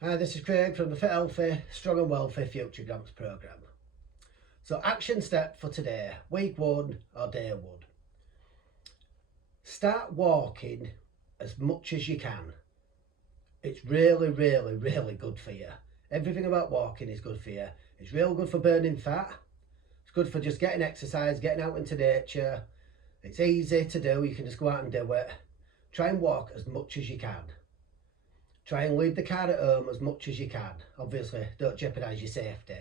Hi, this is Craig from the Fit Healthy, Strong and Wealthy Future Grants programme. So action step for today, week 1 or day 1. Start walking as much as you can. It's really good for you. Everything about walking is good for you. It's real good for burning fat. It's good for just getting exercise, getting out into nature. It's easy to do, you can just go out and do it. Try and walk as much as you can. Try and leave the car at home as much as you can. Obviously, don't jeopardise your safety.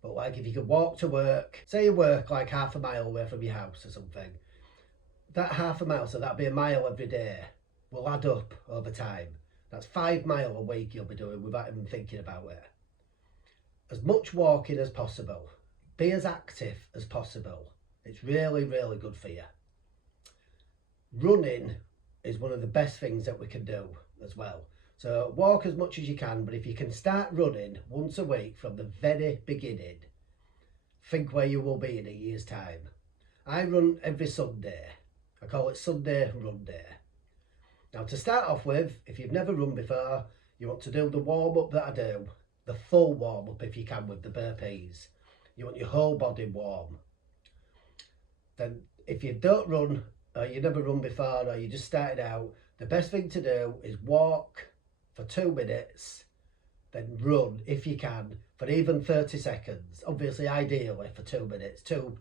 But like if you could walk to work, say you work like half a mile away from your house or something, that half a mile, so that'd be a mile every day, will add up over time. That's 5 miles a week you'll be doing without even thinking about it. As much walking as possible. Be as active as possible. It's really good for you. Running is one of the best things that we can do as well. So walk as much as you can, but if you can start running once a week from the very beginning, think where you will be in a year's time. I run every Sunday. I call it Sunday Run Day. Now to start off with, if you've never run before, you want to do the warm-up that I do, the full warm-up if you can with the burpees. You want your whole body warm. Then if you don't run, or you never run before, or you just started out, the best thing to do is walk for 2 minutes, then run if you can for even 30 seconds. Obviously, ideally for 2 minutes, 2.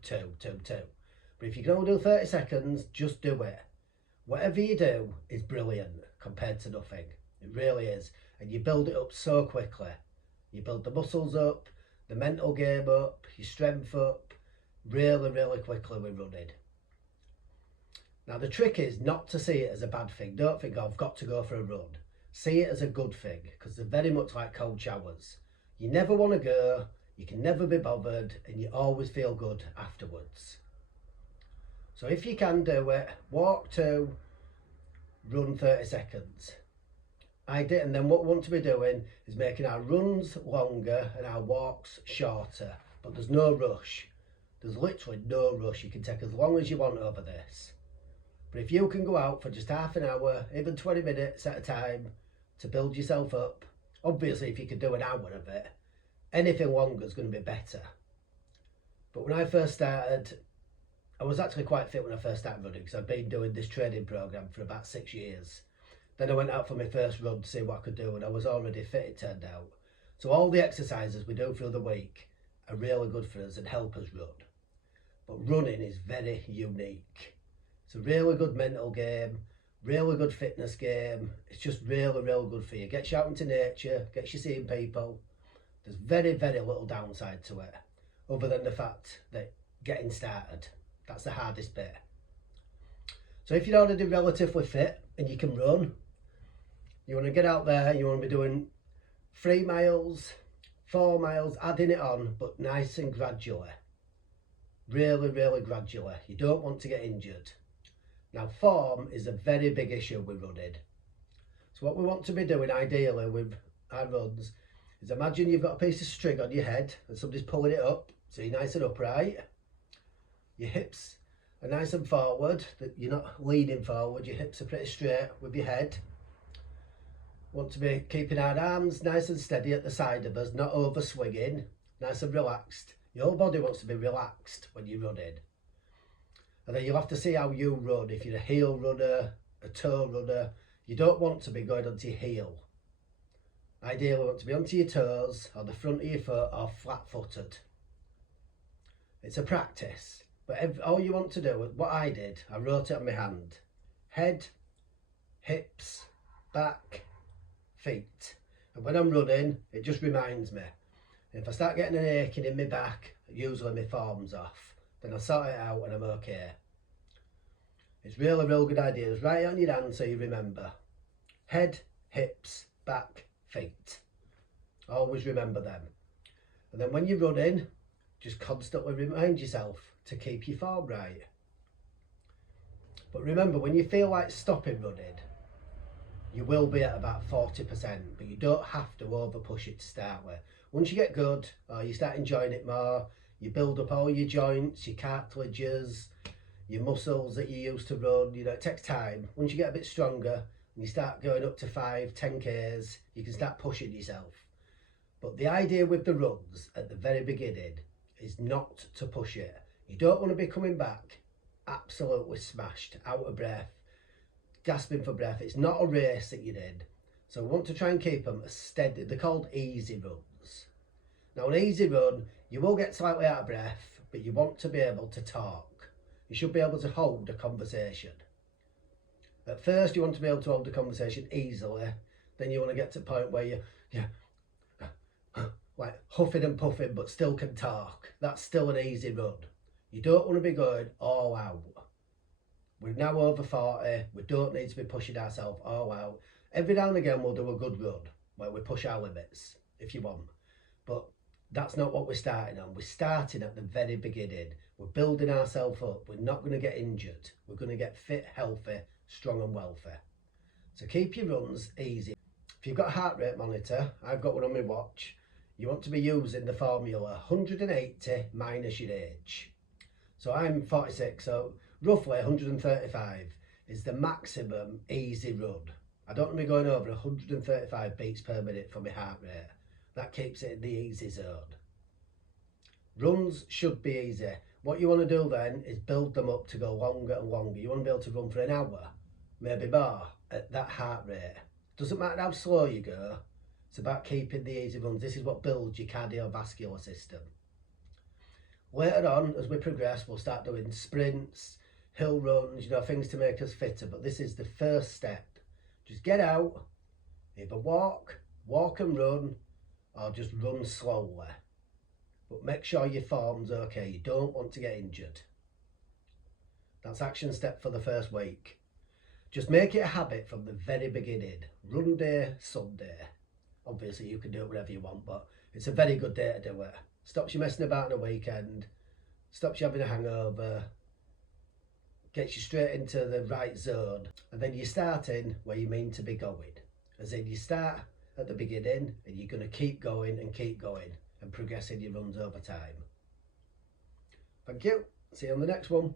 But if you can only do 30 seconds, just do it. Whatever you do is brilliant compared to nothing. It really is. And you build it up so quickly. You build the muscles up, the mental game up, your strength up, really quickly with running. Now the trick is not to see it as a bad thing. Don't think, oh, I've got to go for a run. See it as a good thing, because they're very much like cold showers. You never want to go, you can never be bothered, and you always feel good afterwards. So if you can do it, walk 2, run 30 seconds. I did, and then what we want to be doing is making our runs longer and our walks shorter. But there's no rush. There's literally no rush. You can take as long as you want over this. But if you can go out for just half an hour, even 20 minutes at a time, to build yourself up, obviously if you can do an hour of it, anything longer is going to be better. But when I first started, I was actually quite fit when I first started running, because I've been doing this training programme for about 6 years. Then I went out for my first run to see what I could do, and I was already fit, it turned out. So all the exercises we do through the week are really good for us and help us run. But running is very unique. It's a really good mental game, really good fitness game. It's just really good for you. Gets you out into nature, gets you seeing people. There's very little downside to it, other than the fact that getting started, that's the hardest bit. So if you're already relatively fit and you can run, you want to get out there, you want to be doing 3 miles, 4 miles, adding it on, but nice and gradually. Really gradually. You don't want to get injured. Now form is a very big issue with running. So what we want to be doing ideally with our runs is, imagine you've got a piece of string on your head and somebody's pulling it up, so you're nice and upright. Your hips are nice and forward, that you're not leaning forward, your hips are pretty straight with your head. Want to be keeping our arms nice and steady at the side of us, not over swinging, nice and relaxed. Your whole body wants to be relaxed when you're running. And then you'll have to see how you run. If you're a heel runner, a toe runner, you don't want to be going onto your heel. Ideally, you want to be onto your toes, or the front of your foot, or flat-footed. It's a practice. But all you want to do, what I did, I wrote it on my hand. Head, hips, back, feet. And when I'm running, it just reminds me. And if I start getting an aching in my back, usually my form's off. Then I sort it out and I'm okay. It's really good idea. Just write it on your hand so you remember. Head, hips, back, feet. Always remember them. And then when you're running, just constantly remind yourself to keep your form right. But remember, when you feel like stopping running, you will be at about 40%, but you don't have to over push it to start with. Once you get good, or you start enjoying it more, you build up all your joints, your cartilages, your muscles that you use to run. You know, it takes time. Once you get a bit stronger, and you start going up to 5, 10Ks, you can start pushing yourself. But the idea with the runs at the very beginning is not to push it. You don't want to be coming back absolutely smashed, out of breath, gasping for breath. It's not a race that you're in. So we want to try and keep them as steady. They're called easy runs. Now an easy run, you will get slightly out of breath, but you want to be able to talk. You should be able to hold a conversation. At first you want to be able to hold a conversation easily, then you want to get to the point where you're like huffing and puffing but still can talk. That's still an easy run. You don't want to be going all out. We're now over 40, we don't need to be pushing ourselves all out. Every now and again we'll do a good run where we push our limits if you want, but that's not what we're starting on. We're starting at the very beginning. We're building ourselves up. We're not going to get injured. We're going to get fit, healthy, strong and wealthy. So keep your runs easy. If you've got a heart rate monitor, I've got one on my watch, you want to be using the formula 180 minus your age. So I'm 46, so roughly 135 is the maximum easy run. I don't want to be going over 135 beats per minute for my heart rate. That keeps it in the easy zone. Runs should be easy. What you want to do then is build them up to go longer and longer. You want to be able to run for an hour, maybe more, at that heart rate. Doesn't matter how slow you go, it's about keeping the easy runs. This is what builds your cardiovascular system. Later on, as we progress, we'll start doing sprints, hill runs, things to make us fitter. But this is the first step. Just get out, either walk and run, or just run slowly. But make sure your form's okay. You don't want to get injured. That's action step for the first week. Just make it a habit from the very beginning. Run day, Sunday. Obviously you can do it whenever you want, but it's a very good day to do it. Stops you messing about on a weekend, stops you having a hangover, gets you straight into the right zone, and then you're starting where you mean to be going. As in, you start at the beginning and you're going to keep going and progressing your runs over time. Thank you. See you on the next one.